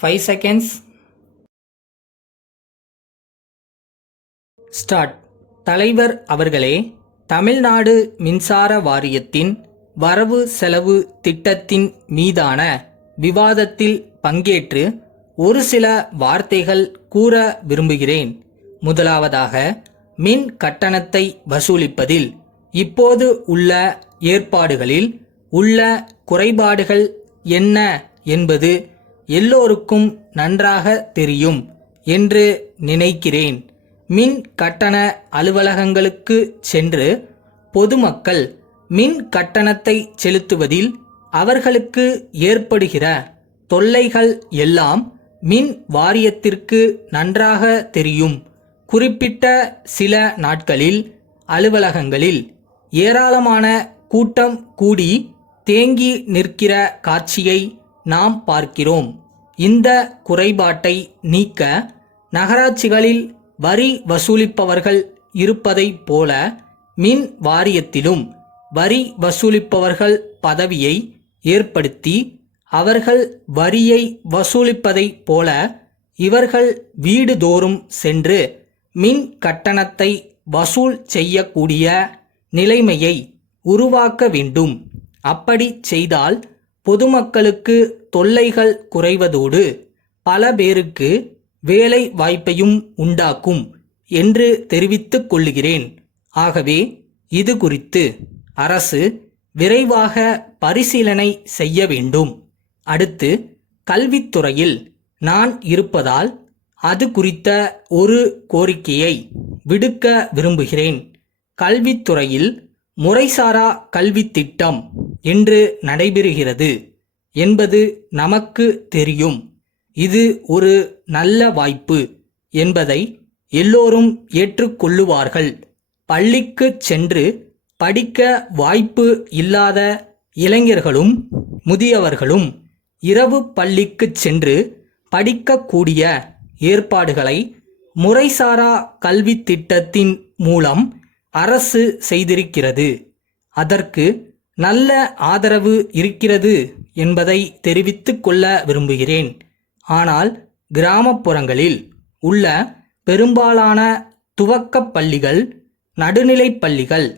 5 seconds. Start. தலைவர் அவர்களே, தமிழ்நாடு மின்சார வாரியத்தின் வரவு செலவு திட்டத்தின் மீதான விவாதத்தில் பங்கேற்று ஒரு சில வார்த்தைகள் கூற விரும்புகிறேன். முதலாவதாக, மின் கட்டணத்தை வசூலிப்பதில் இப்போது உள்ள ஏற்பாடுகளில் உள்ள குறைபாடுகள் என்ன என்பது எல்லோருக்கும் நன்றாக தெரியும் என்று நினைக்கிறேன். மின் கட்டண அலுவலகங்களுக்கு சென்று பொதுமக்கள் மின் கட்டணத்தை செலுத்துவதில் அவர்களுக்கு ஏற்படுகிற தொல்லைகள் எல்லாம் மின் வாரியத்திற்கு நன்றாக தெரியும். குறிப்பிட்ட சில நாட்களில் அலுவலகங்களில் ஏராளமான கூட்டம் கூடி தேங்கி நிற்கிற காட்சியை நாம் பார்க்கிறோம். இந்த குறைபாட்டை நீக்க நகராட்சிகளில் வரி வசூலிப்பவர்கள் இருப்பதைப் போல மின் வாரியத்திலும் வரி வசூலிப்பவர்கள் பதவியை ஏற்படுத்தி அவர்கள் வரியை வசூலிப்பதைப் போல இவர்கள் வீடுதோறும் சென்று மின் கட்டணத்தை வசூல் செய்யக்கூடிய நிலைமையை உருவாக்க வேண்டும். அப்படி செய்தால் பொதுமக்களுக்கு தொல்லைகள் குறைவதோடு பல பேருக்கு வேலை வாய்ப்பையும் உண்டாக்கும் என்று தெரிவித்துக் கொள்கிறேன். ஆகவே இது குறித்து அரசு விரைவாக பரிசீலனை செய்ய வேண்டும். அடுத்து, கல்வித்துறையில் நான் இருப்பதால் அது குறித்த ஒரு கோரிக்கையை விடுக்க விரும்புகிறேன். கல்வித்துறையில் முறைசாரா கல்வி திட்டம் என்று நடைபெறுகிறது என்பது நமக்கு தெரியும். இது ஒரு நல்ல வாய்ப்பு என்பதை எல்லோரும் ஏற்றுக்கொள்ளுவார்கள். பள்ளிக்கு சென்று படிக்க வாய்ப்பு இல்லாத இளைஞர்களும் முதியவர்களும் இரவு பள்ளிக்கு சென்று படிக்கக்கூடிய ஏற்பாடுகளை முறைசாரா கல்வி திட்டத்தின் மூலம் அரசு செய்திருக்கிறது. அதற்கு நல்ல ஆதரவு இருக்கிறது என்பதை தெரிவித்துக் கொள்ள விரும்புகிறேன். ஆனால் கிராமப்புறங்களில் உள்ள பெரும்பாலான துவக்கப் பள்ளிகள், நடுநிலைப் பள்ளிகள்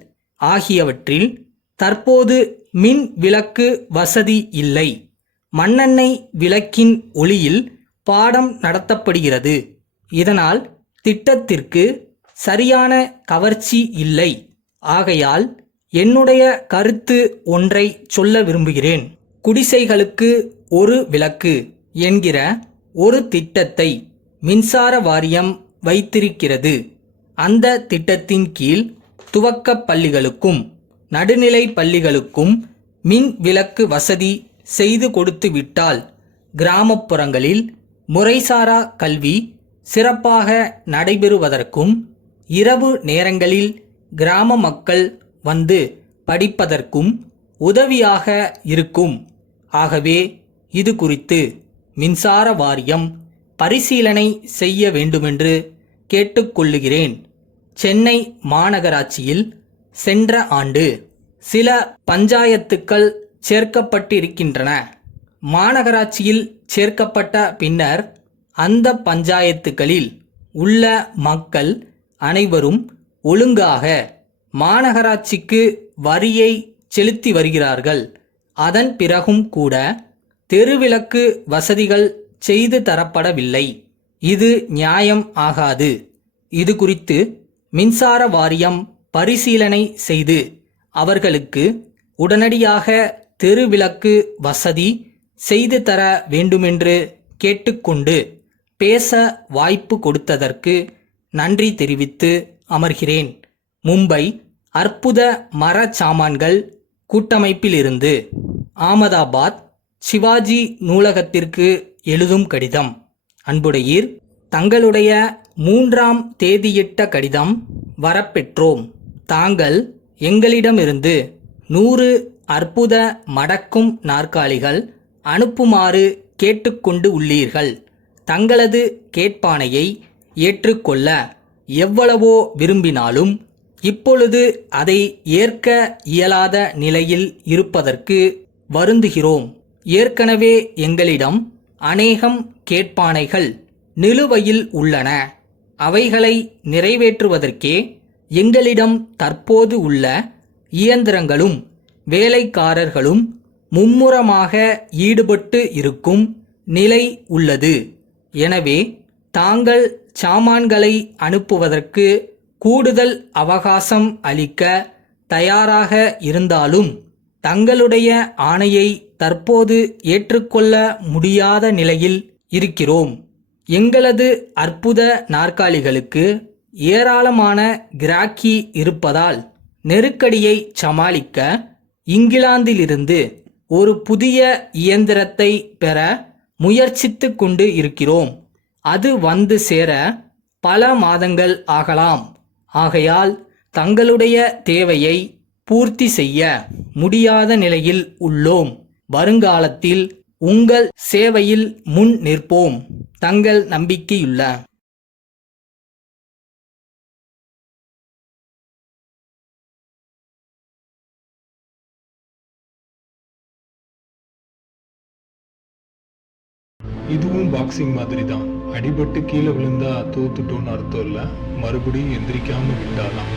ஆகியவற்றில் தற்போது மின் விளக்கு வசதி இல்லை. மண்ணெண்ணெய் விளக்கின் ஒளியில் பாடம் நடத்தப்படுகிறது. இதனால் திட்டத்திற்கு சரியான கவர்ச்சி இல்லை. ஆகையால் என்னுடைய கருத்து ஒன்றை சொல்ல விரும்புகிறேன். குடிசைகளுக்கு ஒரு விளக்கு என்கிற ஒரு திட்டத்தை மின்சார வாரியம் வைத்திருக்கிறது. அந்த திட்டத்தின் கீழ் துவக்கப் பள்ளிகளுக்கும் நடுநிலை பள்ளிகளுக்கும் மின் விளக்கு வசதி செய்து கொடுத்து விட்டால் கிராமப்புறங்களில் முறைசாரா கல்வி சிறப்பாக நடைபெறுவதற்கும் இரவு நேரங்களில் கிராம மக்கள் வந்து படிப்பதற்கும் உதவியாக இருக்கும். ஆகவே இது குறித்து மின்சார வாரியம் பரிசீலனை செய்ய வேண்டுமென்று கேட்டுக்கொள்ளுகிறேன். சென்னை மாநகராட்சியில் சென்ற ஆண்டு சில பஞ்சாயத்துக்கள் சேர்க்கப்பட்டிருக்கின்றன. மாநகராட்சியில் சேர்க்கப்பட்ட பின்னர் அந்த பஞ்சாயத்துகளில் உள்ள மக்கள் அனைவரும் ஒழுங்காக மாநகராட்சிக்கு வரியை செலுத்தி வருகிறார்கள். அதன் பிறகும் கூட தெருவிளக்கு வசதிகள் செய்து தரப்படவில்லை. இது நியாயம் ஆகாது. இது குறித்து மின்சார வாரியம் பரிசீலனை செய்து அவர்களுக்கு உடனடியாக தெருவிளக்கு வசதி செய்து தர வேண்டுமென்று கேட்டுக்கொண்டு பேச வாய்ப்பு கொடுத்ததற்கு நன்றி தெரிவித்து அமர்கிறேன். மும்பை அற்புத மர சாமான்கள் கூட்டமைப்பிலிருந்து ஆமதாபாத் சிவாஜி நூலகத்திற்கு எழுதும் கடிதம். அன்புடையீர், தங்களுடைய 3ஆம் தேதியிட்ட கடிதம் வரப்பெற்றோம். தாங்கள் எங்களிடமிருந்து 100 அற்புத மடக்கும் நாற்காலிகள் அனுப்புமாறு கேட்டுக்கொண்டு உள்ளீர்கள். தங்களது கேட்பானையை ஏற்றுக்கொள்ள எவ்வளவோ விரும்பினாலும் இப்பொழுது அதை ஏற்க இயலாத நிலையில் இருப்பதற்கு வருந்துகிறோம். ஏற்கனவே எங்களிடம் அநேகம் கேட்பானைகள் நிலுவையில் உள்ளன. அவைகளை நிறைவேற்றுவதற்கே எங்களிடம் தற்போது உள்ள இயந்திரங்களும் வேலைக்காரர்களும் மும்முரமாக ஈடுபட்டு இருக்கும் நிலை உள்ளது. எனவே தாங்கள் சாமான்களை அனுப்புவதற்கு கூடுதல் அவகாசம் அளிக்க தயாராக இருந்தாலும் தங்களுடைய ஆணையை தற்போது ஏற்றுக்கொள்ள முடியாத நிலையில் இருக்கிறோம். எங்களது அற்புத நாற்காலிகளுக்கு ஏராளமான கிராக்கி இருப்பதால் நெருக்கடியை சமாளிக்க இங்கிலாந்திலிருந்து ஒரு புதிய இயந்திரத்தை பெற முயற்சித்து கொண்டு இருக்கிறோம். அது வந்து சேர பல மாதங்கள் ஆகலாம். ஆகையால் தங்களுடைய தேவையை பூர்த்தி செய்ய முடியாத நிலையில் உள்ளோம். வருங்காலத்தில் உங்கள் சேவையில் முன் நிற்போம். தங்கள் நம்பிக்கையுள்ள இதுவும் பாக்ஸிங் மாதிரி தான். அடிபட்டு கீழே விழுந்தா தோத்துட்டோன்னு அர்த்தம் இல்லை, மறுபடியும் எந்திரிக்காம விட்டாதான்.